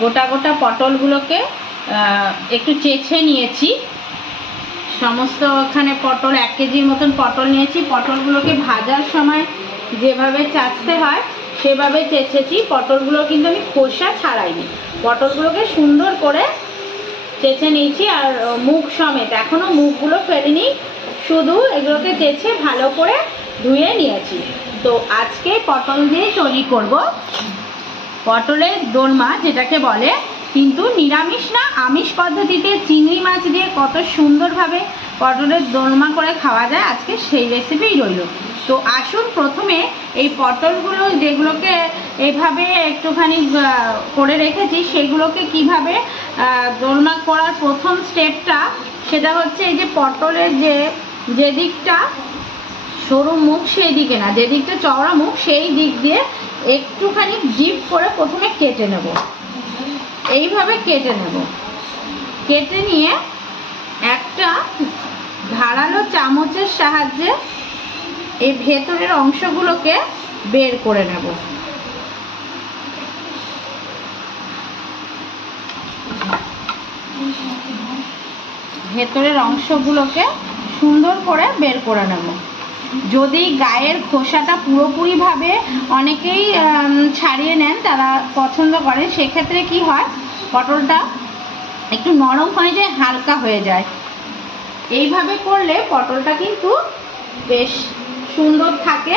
গোটা গোটা পটলগুলোকে একটু চেঁচে নিয়েছি। সমস্ত এখানে পটল 1 কেজির মতন পটল নিয়েছি। পটলগুলোকে ভাজার সময় যেভাবে চাচতে হয় সেভাবে চেঁচেছি। পটলগুলো কিন্তু আমি খোসা ছাড়াইনি, পটলগুলোকে সুন্দর করে চেঁচে নিয়েছি। আর মুখ সমেত, এখনও মুখগুলো ফেলিনি, শুধু এগুলোকে চেঁচে ভালো করে ধুয়ে নিয়েছি। তো আজকে পটল দিয়ে তৈরি করব পটলের দোরমা, যেটাকে বলে, কিন্তু নিরামিষ না, আমিষ পদ্ধতিতে চিংড়ি মাছ দিয়ে কত সুন্দরভাবে পটলের দোরমা করে খাওয়া যায়, আজকে সেই রেসিপিই রইল। তো আসুন প্রথমে এই পটলগুলো যেগুলোকে এভাবে একটুখানি করে রেখেছি সেগুলোকে কিভাবে দোরমা করার প্রথম স্টেপটা, সেটা হচ্ছে এই যে পটলের যে দিকটা সরু মুখ সেই দিকে না, যে দিকটা চওড়া মুখ সেই দিক দিয়ে একটুখানি ডিপ করে প্রথমে কেটে নেব। এইভাবে কেটে নেব। কেটে নিয়ে একটা ধারালো চামচের সাহায্যে এই ভেতরের অংশগুলোকে বের করে নেব। ভেতরের অংশগুলোকে সুন্দর করে বের করে নেব। যদি গায়ের খোসাটা পুরোপুরিভাবে অনেকেই ছাড়িয়ে নেন, তারা পছন্দ করেন, সেক্ষেত্রে কি হয়, পটলটা একটু নরম হয়ে যায়, হালকা হয়ে যায়। এইভাবে করলে পটলটা কিন্তু বেশ সুন্দর থাকে,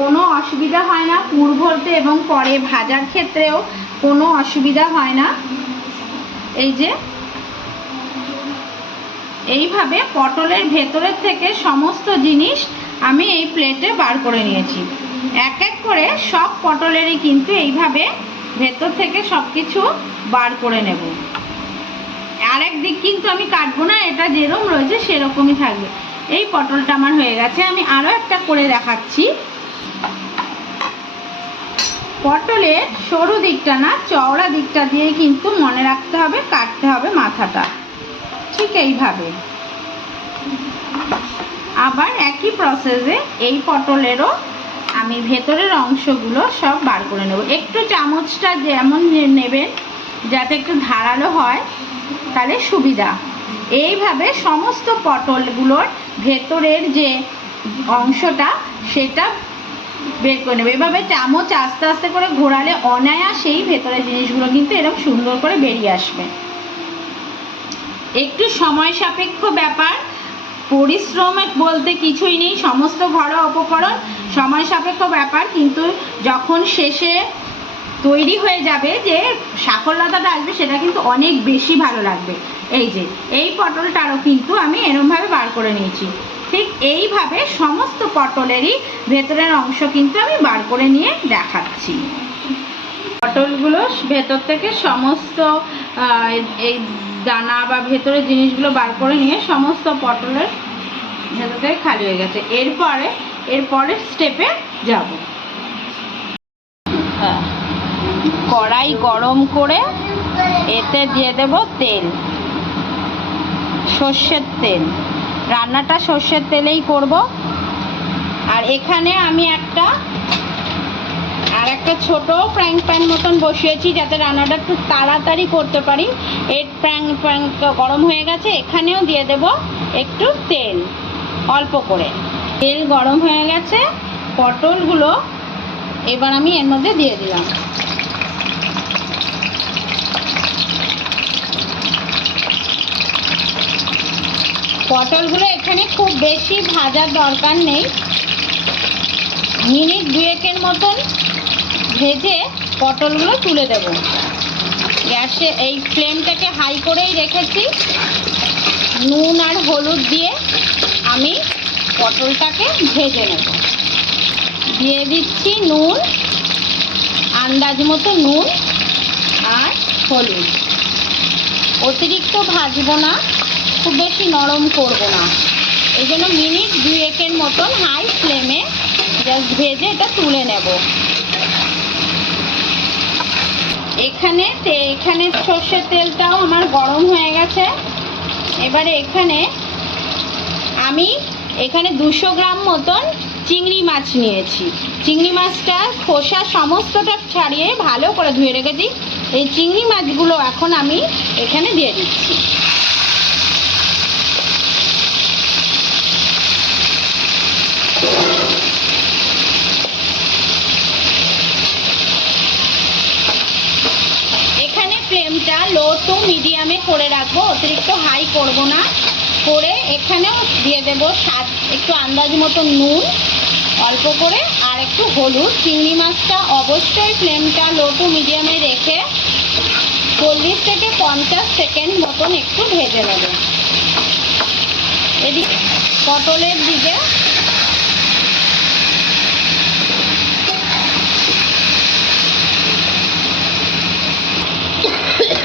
কোনো অসুবিধা হয় না, পুর ভরতে এবং পরে ভাজার ক্ষেত্রেও কোনো অসুবিধা হয় না। এই যে এইভাবে পটলের ভেতরের থেকে সমস্ত জিনিস আমি এই প্লেটে বার করে নিয়েছি। এক এক করে সব পটলেরই কিন্তু এইভাবে ভেতর থেকে সব কিছু বার করে নেব। আরেক দিক কিন্তু আমি কাটবো না, এটা যেরকম রয়েছে সেরকমই থাকবে। এই পটলটা আমার হয়ে গেছে, আমি আরও একটা করে দেখাচ্ছি। পটলের সরু দিকটা না, চওড়া দিকটা দিয়ে কিন্তু মনে রাখতে হবে, কাটতে হবে মাথাটা, ঠিক এইভাবে। আবার একই প্রসেসে এই পটলেরও আমি ভেতরের অংশগুলো সব বার করে নেব। একটু চামচটা যেমন নেবেন যাতে একটু ধারালো হয়, তাহলে সুবিধা। এইভাবে সমস্ত পটলগুলোর ভেতরের যে অংশটা সেটা বের করে নেবে। এভাবে চামচ আস্তে আস্তে করে ঘোরালে অনায়াসেই ভেতরের জিনিসগুলো কিন্তু এরকম সুন্দর করে বেরিয়ে আসবে। একটু সময় সাপেক্ষ ব্যাপার, পরিশ্রম বলতে কিছুই নেই, সমস্ত ঘরোয়া উপকরণ, সময় সাপেক্ষ ব্যাপার, কিন্তু যখন শেষে তৈরি হয়ে যাবে যে সাফল্যতাটা আসবে সেটা কিন্তু অনেক বেশি ভালো লাগবে। এই যে এই পটলটারও কিন্তু আমি এরমভাবে বার করে নিয়েছি। ঠিক এইভাবে সমস্ত পটলেরই ভেতরের অংশ কিন্তু আমি বার করে নিয়ে দেখাচ্ছি। পটলগুলো ভেতর থেকে সমস্ত এই দানা বা ভেতরের জিনিসগুলো বার করে নিয়ে সমস্ত পটলের ভেতর থেকে খালি হয়ে গেছে। এরপরের স্টেপে যাব। কড়াই গরম করে এতে দিয়ে দেব তেল, সর্ষের তেল। রান্নাটা সর্ষের তেলেই করব। আর এখানে আমি একটা ছোট ফ্রাইং প্যান মতন বসিয়েছি যাতে রান্নাটা একটু তাড়াতাড়ি করতে পারি। এর প্যান গরম হয়ে গেছে, এখানেও দিয়ে দেব একটু তেল, অল্প করে। তেল গরম হয়ে গেছে, পটলগুলো এবার আমি এর মধ্যে দিয়ে দিলাম। পটলগুলো এখানে খুব বেশি ভাজার দরকার নেই, মিনিট 2-1 মতন ভেজে পটলগুলো তুলে দেব। গ্যাসে এই ফ্লেমটাকে হাই করেই রেখেছি। নুন আর হলুদ দিয়ে আমি পটলটাকে ভেজে নেব। দিয়ে দিচ্ছি নুন, আন্দাজ মতো নুন আর হলুদ। অতিরিক্ত ভাজবো না, খুব বেশি নরম করব না, এই জন্য মিনিট 2-1 মতন হাই ফ্লেমে জাস্ট ভেজে এটা তুলে নেব। এখানে সর্ষের তেলটাও আমার গরম হয়ে গেছে। এবারে এখানে আমি 200 গ্রাম মতন চিংড়ি মাছ নিয়েছি। চিংড়ি মাছটা খোসা সমস্তটা ছাড়িয়ে ভালো করে ধুয়ে রেখেছি। এই চিংড়ি মাছগুলো এখন আমি এখানে দিয়ে দিচ্ছি। এখানে ফ্লেমটা লো টু মিডিয়ামে করে রাখবো, অতিরিক্ত হাই করব না। করে এখানেও দিয়ে দেব স্বাদ একটু আন্দাজ মতো নুন অল্প করে, আর একটু হলুদ। চিংড়ি মাছটা অবশ্যই ফ্লেমটা লো টু মিডিয়ামে রেখে 40 থেকে 50 সেকেন্ড মতন একটু ভেজে নেব। এদিকে পটলের দিকে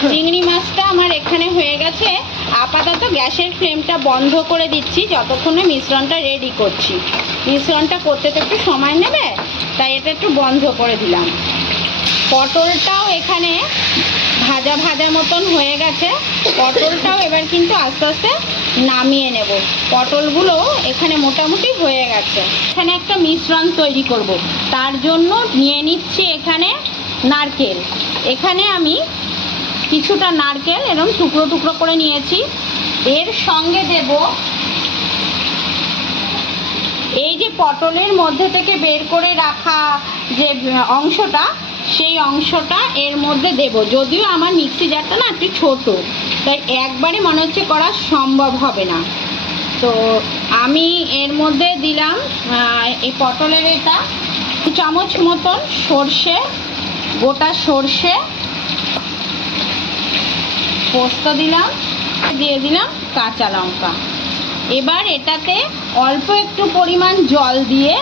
চিংড়ি মাছটা আমার এখানে হয়ে গেছে। আপাতত গ্যাসের ফ্লেমটা বন্ধ করে দিচ্ছি যতক্ষণে মিশ্রণটা রেডি করছি। মিশ্রণটা করতে তো একটু সময় নেবে, তাই এটা একটু বন্ধ করে দিলাম। পটলটাও এখানে ভাজা ভাজা মতন হয়ে গেছে। পটলটাও এবার কিন্তু আস্তে আস্তে নামিয়ে নেব। পটলগুলো এখানে মোটামুটি হয়ে গেছে। এখানে একটা মিশ্রণ তৈরি করব, তার জন্য নিয়ে নিচ্ছি এখানে নারকেল। এখানে আমি কিছুটা নারকেল এরকম টুকরো টুকরো করে নিয়েছি। এর সঙ্গে দেব এই যে পটলের মধ্যে থেকে বের করে রাখা যে অংশটা, সেই অংশটা এর মধ্যে দেব। যদিও আমার মিক্সি জারটা না একটু ছোট, তাই একবারে মনে হচ্ছে করা সম্ভব হবে না। তো আমি এর মধ্যে দিলাম এই পটলের এটা 2 চামচ মতন সর্ষে, গোটা সর্ষে, পোস্ত দিলাম, দিয়ে দিলাম কাঁচা লঙ্কা। এবার এটাতে অল্প একটু পরিমাণ জল দিয়ে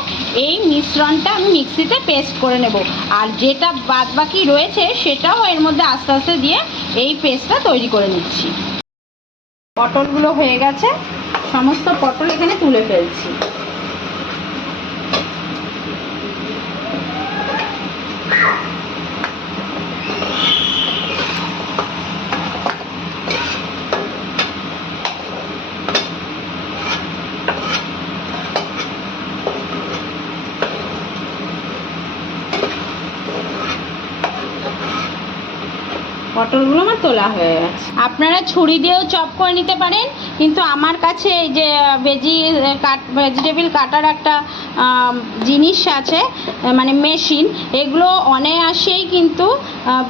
এই মিশ্রণটা আমি মিক্সিতে পেস্ট করে নেব। আর যেটা বাদ বাকি রয়েছে সেটাও এর মধ্যে আস্তে আস্তে দিয়ে এই পেস্টটা তৈরি করে নিচ্ছি। পটলগুলো হয়ে গেছে, সমস্ত পটল এখানে তুলে ফেলছি। পটলগুলো আমার তোলা হয়ে গেছে। আপনারা ছুরি দিয়েও চপ করে নিতে পারেন, কিন্তু আমার কাছে এই যে ভেজিটেবিল কাটার একটা জিনিস আছে, মানে মেশিন। এগুলো অনায়াসেই কিন্তু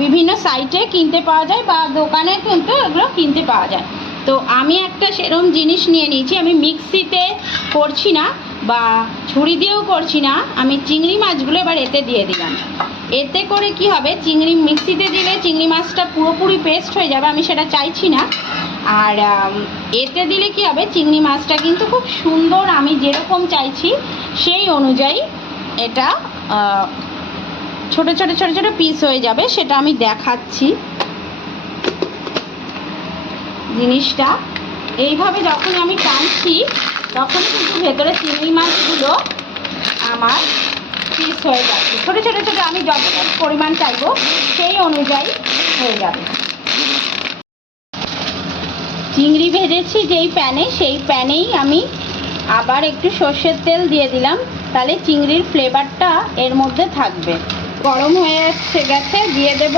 বিভিন্ন সাইটে কিনতে পাওয়া যায় বা দোকানে কিন্তু এগুলো কিনতে পাওয়া যায়। তো আমি একটা সেরকম জিনিস নিয়ে নিয়েছি। আমি মিক্সিতে করছি না বা ছুরি দিয়েও করছি না, আমি চিংড়ি মাছগুলো এবার এতে দিয়ে দিলাম। এতে করে কি হবে, চিংড়ি মিক্সিতে দিলে চিংড়ি মাছটা পুরোপুরি পেস্ট হয়ে যাবে, আমি সেটা চাইছি না। আর এতে দিলে কি হবে, চিংড়ি মাছটা কিন্তু খুব সুন্দর আমি যেরকম চাইছি সেই অনুযায়ী এটা ছোট ছোট ছোট ছোট পিস হয়ে যাবে। সেটা আমি দেখাচ্ছি। জিনিসটা এইভাবে যখন আমি টানছি তখন কিন্তু ভেতরে চিংড়ি মাছগুলো আমার পিস হয়ে যাচ্ছে। ছোটো ছোটো ছোটো আমি যতটা পরিমাণ চাইবো সেই অনুযায়ী হয়ে যাবে। চিংড়ি ভেজেছি যেই প্যানে, সেই প্যানেই আমি আবার একটু সর্ষের তেল দিয়ে দিলাম, তাহলে চিংড়ির ফ্লেভারটা এর মধ্যে থাকবে। গরম হয়ে গেছে, দিয়ে দেব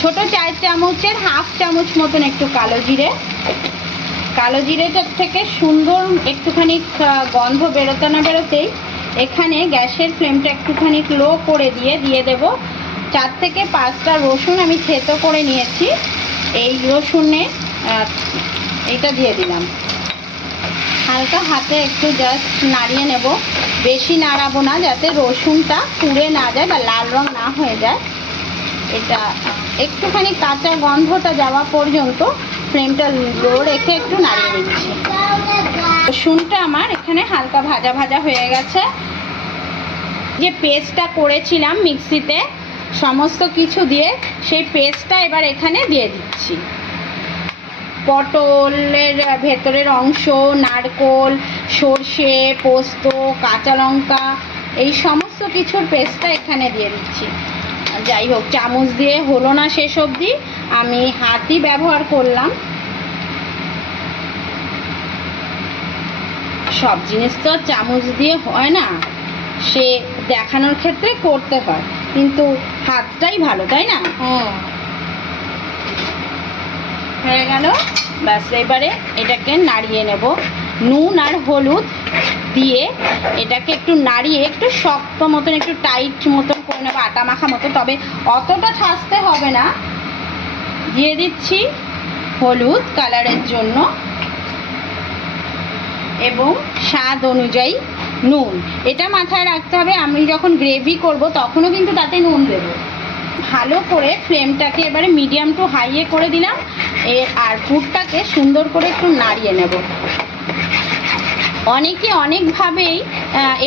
ছোটো 4 চামচের 1/2 চামচ মতন একটু কালো জিরে। কালো জিরেটার থেকে সুন্দর একটুখানি গন্ধ বেরোতে না বেরোতেই এখানে গ্যাসের ফ্লেমটা একটুখানি লো করে দিয়ে দেব 4 থেকে 5টা রসুন আমি থেতো করে নিয়েছি। এই রসুনে এটা দিয়ে দিলাম। হালকা হাতে একটু জাস্ট নাড়িয়ে নেব, বেশি নাড়াবো না যাতে রসুনটা পুড়ে না যায় বা লাল রং না হয়ে যায়। এটা একটুখানি কাঁচা গন্ধটা যাওয়া পর্যন্ত ফ্লেমটা লো রেখে একটু নাড়িয়ে নিচ্ছি। রসুনটা আমার এখানে হালকা ভাজা ভাজা হয়ে গেছে। যে পেস্টটা করেছিলাম মিক্সিতে সমস্ত কিছু দিয়ে, সেই পেস্টটা এবার এখানে দিয়ে দিচ্ছি। পটলের ভেতরের অংশ, নারকেল, সর্ষে, পোস্ত, কাঁচা লঙ্কা, এই সমস্ত কিছুর পেস্টটা এখানে দিয়ে দিচ্ছি। যাই হোক, চামচ দিয়ে হলো না শেষ অবধি, আমি হাতই ব্যবহার করলাম। সব জিনিস তো চামচ দিয়ে হয় না, সে দেখানোর ক্ষেত্রে করতে হয়, কিন্তু হাতটাই ভালো, তাই না? হয়ে গেল, ব্যাস। এবারে এটাকে নাড়িয়ে নেব, নুন আর হলুদ দিয়ে এটাকে একটু নাড়িয়ে একটু শক্ত মতন, একটু টাইট মতন করে নেবো, আটা মাখা মতো, তবে অতটা ঠাসতে হবে না। দিয়ে দিচ্ছি হলুদ কালারের জন্য এবং স্বাদ অনুযায়ী নুন। এটা মাথায় রাখতে হবে, আমি যখন গ্রেভি করব তখনও কিন্তু তাতে নুন দেব। ভালো করে ফ্লেমটাকে এবারে মিডিয়াম টু হাইয়ে করে দিলাম, আর পুরটাকে সুন্দর করে একটু নাড়িয়ে নেব। অনেকে অনেকভাবেই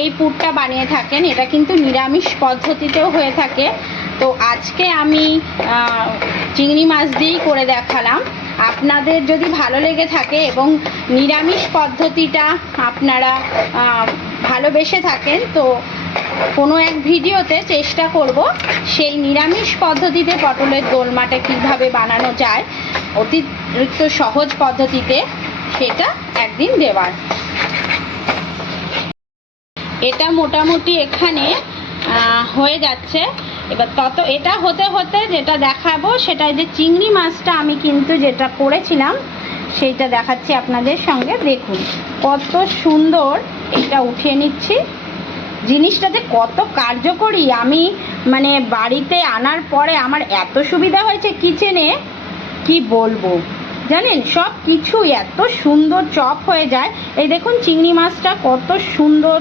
এই পুরটা বানিয়ে থাকেন, এটা কিন্তু নিরামিষ পদ্ধতিতেও হয়ে থাকে। তো আজকে আমি চিংড়ি মাছ দিয়েই করে দেখালাম। আপনাদের যদি ভালো লেগে থাকে এবং নিরামিষ পদ্ধতিটা আপনারা ভালোবেসে থাকেন, তো কোনো এক ভিডিওতে চেষ্টা করব সেই নিরামিষ পদ্ধতিতে পটলের দোলমাটা কীভাবে বানানো যায় অতিরিক্ত সহজ পদ্ধতিতে, সেটা একদিন দেওয়ার। এটা মোটামুটি এখানে হয়ে যাচ্ছে। এবার এটা হতে হতে যেটা দেখাবো সেটা যে চিংড়ি মাছটা আমি কিন্তু যেটা করেছিলাম সেইটা দেখাচ্ছি আপনাদের সঙ্গে। দেখুন কত সুন্দর এটা উঠিয়ে নিচ্ছি। জিনিসটা যে কত কার্যকরী, আমি মানে বাড়িতে আনার পরে আমার এত সুবিধা হয়েছে কিচেনে, কি বলবো জানেন, সব কিছু এত সুন্দর চপ হয়ে যায়। এই দেখুন চিংড়ি মাছটা কত সুন্দর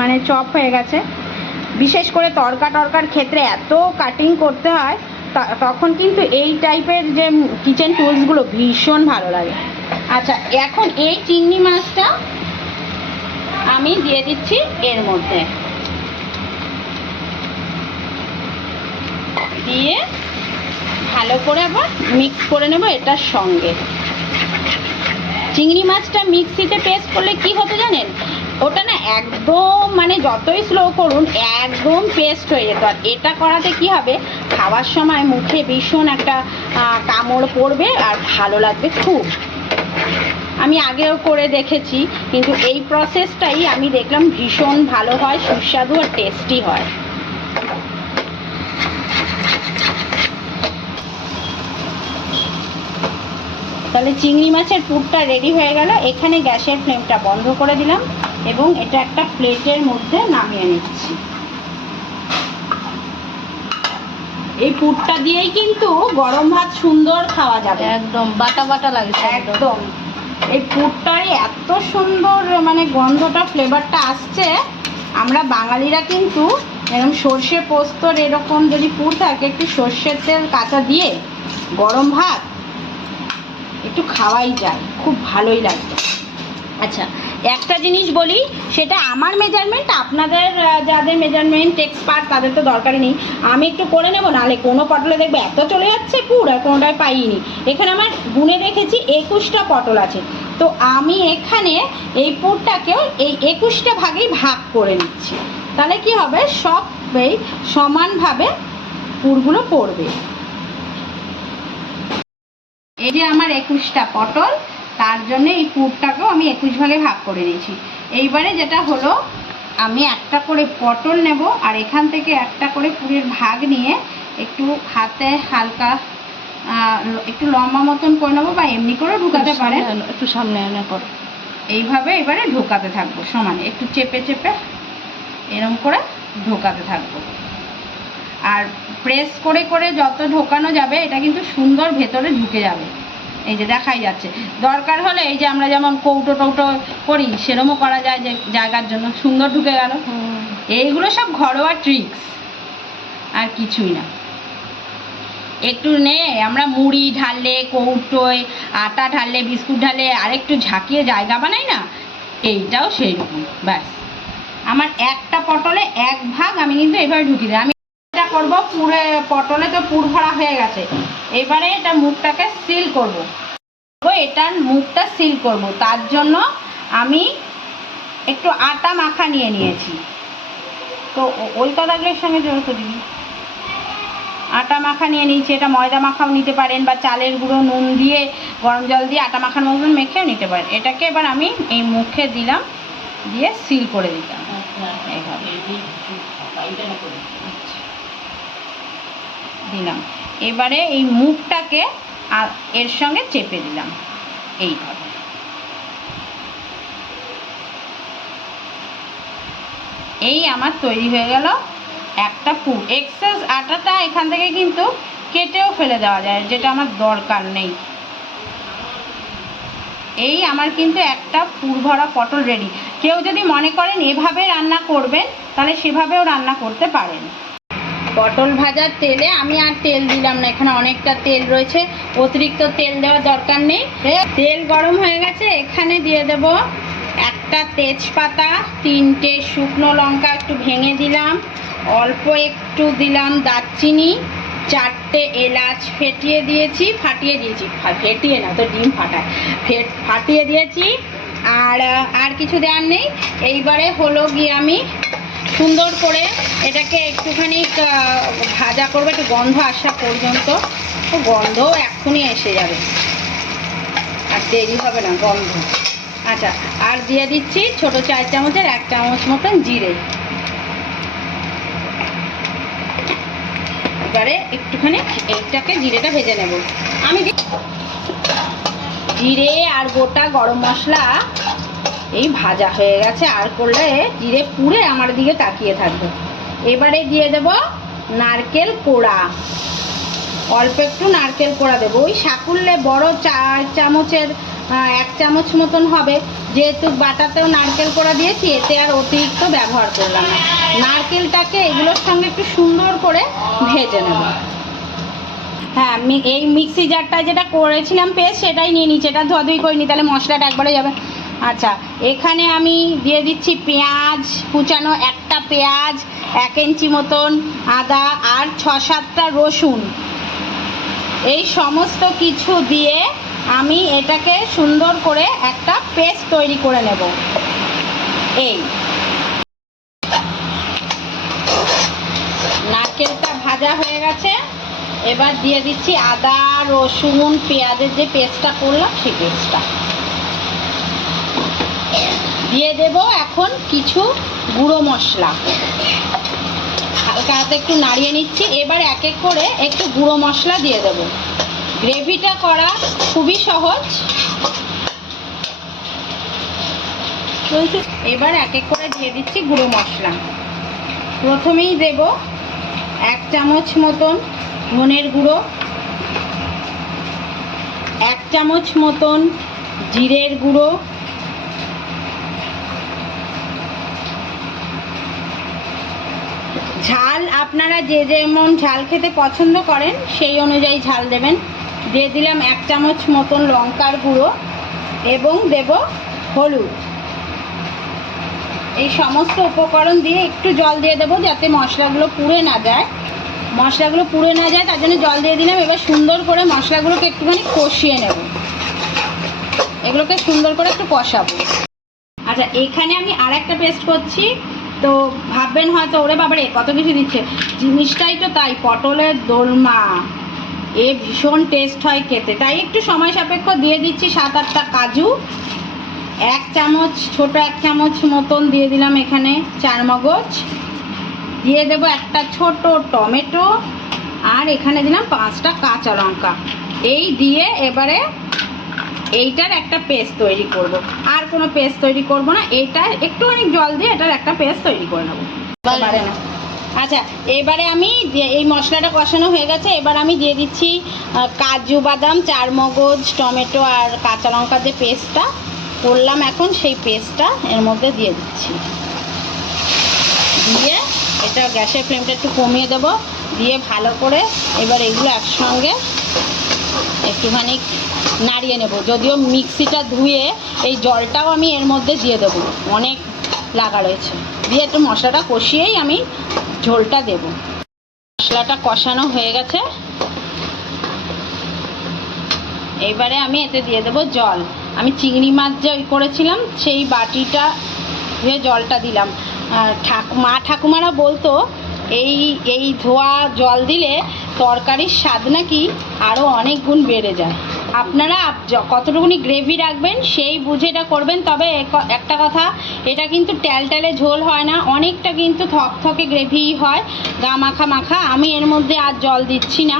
মানে চপ হয়ে গেছে। বিশেষ করে তরকার ক্ষেত্রে এত কাটিং করতে হয়, তখন কিন্তু এই টাইপের যে কিচেন টুলসগুলো ভীষণ ভালো লাগে। আচ্ছা, এখন এই চিংড়ি মাছটা আমি দিয়ে দিচ্ছি এর মধ্যে, দিয়ে ভালো করে আবার মিক্স করে নেব এটার সঙ্গে। চিংড়ি মাছটা মিক্সিতে পেস্ট করলে কি হতো জানেন, ওটা না একদম মানে যতই স্লো করুন একদম পেস্ট হয়ে যেত। আর এটা করাতে কি হবে, খাওয়ার সময় মুখে ভীষণ একটা কামড় পড়বে আর ভালো লাগবে খুব। আমি আগেও করে দেখেছি, কিন্তু এই প্রসেসটাই আমি দেখলাম ভীষণ ভালো হয়, সুস্বাদু আর টেস্টি হয়। তাহলে চিংড়ি মাছের পুরটা রেডি হয়ে গেল। এখানে গ্যাসের ফ্লেমটা বন্ধ করে দিলাম এবং এটা একটা প্লেটের মধ্যে নামিয়ে নিচ্ছি। এই পুরটা দিয়েই কিন্তু গরম ভাত সুন্দর খাওয়া যাবে, একদম বাটা বাটা লাগে একদম। এই পুরটারই এত সুন্দর মানে গন্ধটা, ফ্লেভারটা আসছে। আমরা বাঙালিরা কিন্তু এরকম সর্ষে পোস্তর এরকম যদি পুর থাকে, একটু সর্ষের তেল কাঁচা দিয়ে গরম ভাত একটু খাওয়াই যায়, খুব ভালোই লাগবে। আচ্ছা, একটা জিনিস বলি, সেটা আমার মেজারমেন্ট, আপনাদের যাদের মেজারমেন্ট এক্সপার্ট তাদের তো দরকারই নেই। আমি একটু করে নেবো, নাহলে কোনো পটলে দেখবে এত চলে যাচ্ছে পুর আর কোনোটায় পাইনি। এখানে আমার গুনে রেখেছি 21টা পটল আছে, তো আমি এখানে এই পুরটাকেও এই 21টা ভাগেই ভাগ করে নিচ্ছি। তাহলে কি হবে, সবই সমানভাবে পুরগুলো পড়বে। এই যে আমার 21টা পটল, তার জন্য এই পুরটাকেও আমি 21 ভাগে ভাগ করে নিয়েছি। এইবারে যেটা হলো, আমি একটা করে পটল নেব আর এখান থেকে একটা করে পুরের ভাগ নিয়ে একটু হাতে হালকা একটু লম্বা মতন করে নেবো, বা এমনি করে ঢুকাতে পারেন, একটু সামনে এনে করো। এইভাবে এবারে ঢোকাতে থাকবো সমানে, একটু চেপে চেপে এরম করে ঢোকাতে থাকবো। আর প্রেস করে করে যত ঢোকানো যাবে এটা কিন্তু সুন্দর ভেতরে ঢুকে যাবে। এই যে দেখাই যাচ্ছে। দরকার হলে এই যে আমরা যেমন কৌটো টৌটো করি সেরকমও করা যায়, যে জায়গার জন্য সুন্দর ঢুকে গেল। এইগুলো সব ঘরোয়া ট্রিক্স, আর কিছুই না। একটু আমরা মুড়ি ঢাললে, কৌটোয় আটা ঢাললে, বিস্কুট ঢালে আরেকটু ঝাঁকিয়ে জায়গা বানাই না, এইটাও সেই রকম। ব্যাস, আমার একটা পটলে এক ভাগ আমি কিন্তু এভাবে ঢুকিয়ে দিই। আমি এটা করবো পুরে, পটলে তো পুর ভরা হয়ে গেছে, এবারে এটা মুখটাকে সিল করব। এটার মুখটা সিল করব, তার জন্য আমি একটু আটা মাখা নিয়ে নিয়েছি। তো ওই কথাগুলোর সঙ্গে জড়িত দিই, আটা মাখা নিয়ে নিয়েছি। এটা ময়দা মাখাও নিতে পারেন, বা চালের গুঁড়ো নুন দিয়ে গরম জল দিয়ে আটা মাখার মতন মেখেও নিতে পারেন। এটাকে এবার আমি এই মুখে দিলাম দিয়ে সিল করে দিতাম এইভাবে দিলাম। এবারে এই মুখটাকে এর সঙ্গে চেপে দিলাম এইভাবে। এই আমার তৈরি হয়ে গেল একটা পুর। এক্সেস আটাটা এখান থেকে কিন্তু কেটেও ফেলে দেওয়া যায়, যেটা আমার দরকার নেই। এই আমার কিন্তু একটা পুর ভরা পটল রেডি। কেউ যদি মনে করেন এভাবে রান্না করবেন তাহলে সেভাবেও রান্না করতে পারেন। পটল ভাজার তেলে আমি আর তেল দিলাম না, এখানে অনেকটা তেল রয়েছে, অতিরিক্ত তেল দেওয়ার দরকার নেই। তেল গরম হয়ে গেছে, এখানে দিয়ে দেব একটা তেজপাতা, 3টে শুকনো লঙ্কা একটু ভেঙে দিলাম, অল্প একটু দিলাম দারচিনি, 4টে এলাচ ফাটিয়ে দিয়েছি, ফেটিয়ে না তো ডিম ফাটায়, ফাটিয়ে দিয়েছি। আর কিছু দেওয়ার নেই। এইবারে হলো গিয়ে আমি সুন্দর করে এটাকে একটুখানি ভাজা করবো, একটু গন্ধ আসা পর্যন্ত। তো গন্ধও এক্ষুনি এসে যাবে, আর দেরি হবে না গন্ধ। আচ্ছা, আর দিয়ে দিচ্ছি ছোট 4 চামচের 1 চামচ মতন জিরে। এবারে একটুখানি এইটাকে জিরেটা ভেজে নেব আমি। জিরে আর গোটা গরম মশলা এই ভাজা হয়ে গেছে, আর করলে জিরে পুড়ে আমার দিকে তাকিয়ে থাকবে। এবারে দিয়ে দেব নারকেল কোড়া, অল্প একটু নারকেল কোড়া দেবো। ওই সাকুল্যে বড় 4 চামচের 1 চামচ মতন হবে, যেহেতু বাটাতেও নারকেল কোড়া দিয়েছি, এতে আর অতিরিক্ত ব্যবহার করলাম না। নারকেলটাকে এগুলোর সঙ্গে একটু সুন্দর করে ভেজে নেব। হ্যাঁ, এই মিক্সি জারটায় যেটা করেছিলাম পেস্ট, সেটাই নিয়ে নিচ্ছি, এটা ধোয়াধুয়ি করিনি, তাহলে মশলাটা একবারে যাবে। আচ্ছা, এখানে আমি দিয়ে দিচ্ছি পেঁয়াজ কুচানো, একটা পেঁয়াজ, 1 ইঞ্চি মতন আদা, আর 6-7টা রসুন। এই সমস্ত কিছু দিয়ে আমি এটাকে সুন্দর করে একটা পেস্ট তৈরি করে নেব। এই নারকেলটা ভাজা হয়ে গেছে, এবার দিয়ে দিচ্ছি আদা রসুন পেঁয়াজের যে পেস্টটা করলাম, সেই পেস্টটা দিয়ে দেব। এখন কিছু গুঁড়ো মশলা হালকা হাতে একটু নাড়িয়ে নিচ্ছি। এবার এক এক করে একটু গুঁড়ো মশলা দিয়ে দেব। গ্রেভিটা করা খুবই সহজ। এবার এক এক করে দিয়ে দিচ্ছি গুঁড়ো মশলা। প্রথমেই দেব 1 চামচ মতন ধনের গুঁড়ো, 1 চামচ মতন জিরের গুঁড়ো, ঝাল আপনারা যে যেমন ঝাল খেতে পছন্দ করেন সেই অনুযায়ী ঝাল দেবেন। দিয়ে দিলাম 1 চামচ মতন লঙ্কার গুঁড়ো এবং দেব হলুদ। এই সমস্ত উপকরণ দিয়ে একটু জল দিয়ে দেবো, যাতে মশলাগুলো পুড়ে না যায়। তার জন্য জল দিয়ে দিলাম। এবার সুন্দর করে মশলাগুলোকে একটুখানি কষিয়ে নেব, এগুলোকে সুন্দর করে একটু কষাবো। আচ্ছা, এখানে আমি আর একটা পেস্ট করছি। তো ভাববেন হয়তো ওরে বাবারে কত কিছু দিচ্ছে, জিনিসটাই তো তাই, পটলের দোলমা, এ ভীষণ টেস্ট হয় খেতে। তাই একটু সময় সাপেক্ষ দিয়ে দিচ্ছি 7-8টা কাজু, 1 চামচ ছোট 1 চামচ মতন দিয়ে দিলাম এখানে চারমগজ, দিয়ে দেবো একটা ছোট টমেটো, আর এখানে দিলাম 5টা কাঁচা লঙ্কা। এই দিয়ে এবারে এইটার একটা পেস্ট তৈরি করব। আর কোনো পেস্ট তৈরি করব না, এইটা একটুখানি জল দিয়ে এটার একটা পেস্ট তৈরি করে নেবো। আচ্ছা, এবারে আমি এই মশলাটা কষানো হয়ে গেছে, এবার আমি দিয়ে দিচ্ছি কাজু বাদাম, চারমগজ, টমেটো আর কাঁচা লঙ্কার যে পেস্টটা করলাম এখন, সেই পেস্টটা এর মধ্যে দিয়ে দিচ্ছি। দিয়ে এটা গ্যাসের ফ্লেমটা একটু কমিয়ে দেবো, দিয়ে ভালো করে এবার এগুলো একসঙ্গে একটুখানি নাড়িয়ে নেব। যদিও মিক্সিটা ধুয়ে এই জলটাও আমি এর মধ্যে দিয়ে দেবো, অনেক লাগা রয়েছে। দিয়ে একটু মশলাটা কষিয়েই আমি ঝোলটা দেব। মশলাটা কষানো হয়ে গেছে, এইবারে আমি এতে দিয়ে দেবো জল। আমি চিংড়ি মাছ যে করেছিলাম সেই বাটিটা ধুয়ে জলটা দিলাম। মা ঠাকুমারা বলতো এই ধোয়া জল দিলে তরকারির স্বাদ নাকি আরও অনেক গুণ বেড়ে যায়। আপনারা কতটুকুনি গ্রেভি রাখবেন সেই বুঝে এটা করবেন। তবে একটা কথা, এটা কিন্তু ট্যালট্যালে ঝোল হয় না, অনেকটা কিন্তু থকথকে গ্রেভি হয়, গা মাখা মাখা। আমি এর মধ্যে আর জল দিচ্ছি না।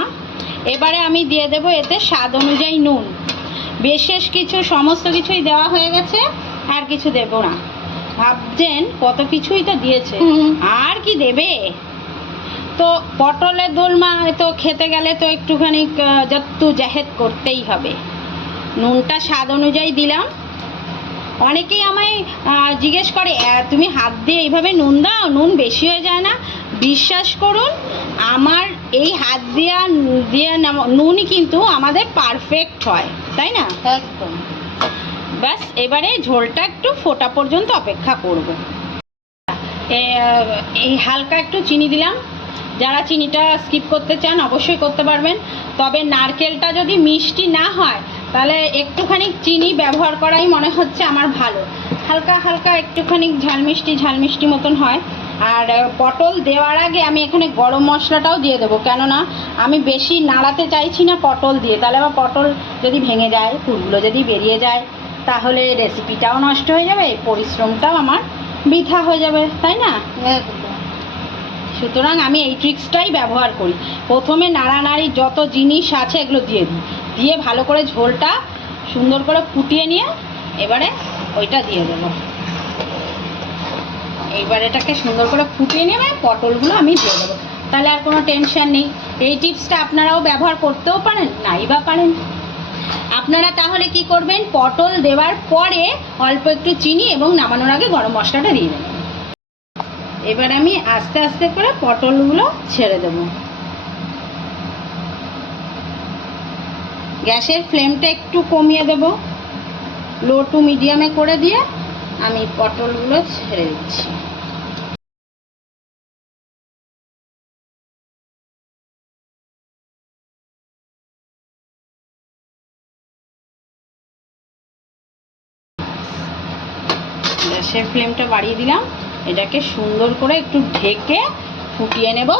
এবারে আমি দিয়ে দেবো এতে স্বাদ অনুযায়ী নুন। বিশেষ কিছু, সমস্ত কিছুই দেওয়া হয়ে গেছে, আর কিছু দেব না। ভাবছেন কত কিছুই তো দিয়েছে, আর কি দেবে। তো পটলের দোলমা তো খেতে গেলে তো একটুখানি যত্তু জাহেদ করতেই হবে। নুনটা স্বাদ অনুযায়ী দিলাম। অনেকেই আমায় জিজ্ঞেস করে তুমি হাত দিয়ে এইভাবে নুন দাও, নুন বেশি হয়ে যায় না? বিশ্বাস করুন, আমার এই হাত দিয়ে নুনই কিন্তু আমাদের পারফেক্ট হয়, তাই না? একদম। ব্যাস, এবারে ঝোলটা একটু ফোটা পর্যন্ত অপেক্ষা করব। এই হালকা একটু চিনি দিলাম। যারা চিনিটা স্কিপ করতে চান অবশ্যই করতে পারবেন, তবে নারকেলটা যদি মিষ্টি না হয় তাহলে একটুখানি চিনি ব্যবহার করাই মনে হচ্ছে আমার ভালো। হালকা হালকা একটুখানি ঝালমিষ্টি মতন হয়। আর পটল দেওয়ার আগে আমি এখানে গরম মশলাটাও দিয়ে দেবো, কেননা আমি বেশি নাড়াতে চাইছি না পটল দিয়ে, তাহলে আবার পটল যদি ভেঙে যায়, পুরগুলো যদি বেরিয়ে যায়, তাহলে রেসিপিটাও নষ্ট হয়ে যাবে, পরিশ্রমটাও আমার বৃথা হয়ে যাবে, তাই না? সুতরাং আমি এই ট্রিক্সটাই ব্যবহার করি। প্রথমে নাড়ানাড়ি যত জিনিস আছে এগুলো দিয়ে দিই, দিয়ে ভালো করে ঝোলটা সুন্দর করে ফুটিয়ে নিয়ে এবারে ওইটা দিয়ে দেবো। এইবার এটাকে সুন্দর করে ফুটিয়ে নিয়ে পটলগুলো আমি দিয়ে দেবো, তাহলে আর কোনো টেনশন নেই। এই টিপসটা আপনারাও ব্যবহার করতেও পারেন, নাই বা পারেন। আপনারা তাহলে কি করবেন, পটল দেওয়ার পরে অল্প একটু চিনি এবং নামানোর আগে গরম মশলাটা দিয়ে দেবেন। এবার আমি আস্তে আস্তে করে পটলগুলো ছেড়ে দেব। গ্যাসের ফ্লেমটা একটু কমিয়ে দেব, লো টু মিডিয়ামে করে দিয়ে আমি পটলগুলো ছেড়ে দিচ্ছি। গ্যাসের ফ্লেমটা বাড়িয়ে দিলাম, এটাকে সুন্দর করে একটু ঢেকে ফুটিয়ে নেব,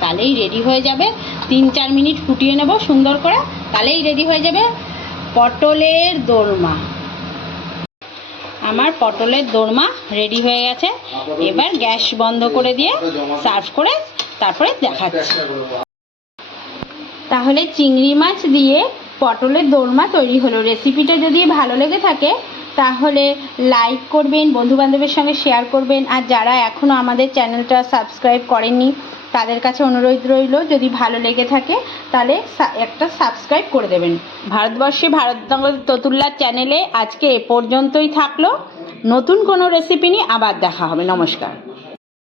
তাহলেই রেডি হয়ে যাবে। 3-4 মিনিট ফুটিয়ে নেব সুন্দর করে, তাহলেই রেডি হয়ে যাবে পটলের দোলমা। আমার পটলের দোলমা রেডি হয়ে গেছে। এবার গ্যাস বন্ধ করে দিয়ে সার্ভ করে তারপরে দেখাচ্ছি। তাহলে চিংড়ি মাছ দিয়ে পটলের দোলমা তৈরি হলো। রেসিপিটা যদি ভালো লেগে থাকে তাহলে লাইক করবেন, বন্ধুবান্ধবের সঙ্গে শেয়ার করবেন। আর যারা এখনও আমাদের চ্যানেলটা সাবস্ক্রাইব করেননি তাদের কাছে অনুরোধ রইল, যদি ভালো লেগে থাকে তাহলে একটা সাবস্ক্রাইব করে দেবেন। ভারতবর্ষে ভারতনগর ততুল্লার চ্যানেলে আজকে এ পর্যন্তই থাকলো। নতুন কোনো রেসিপি নিয়ে আবার দেখা হবে। নমস্কার।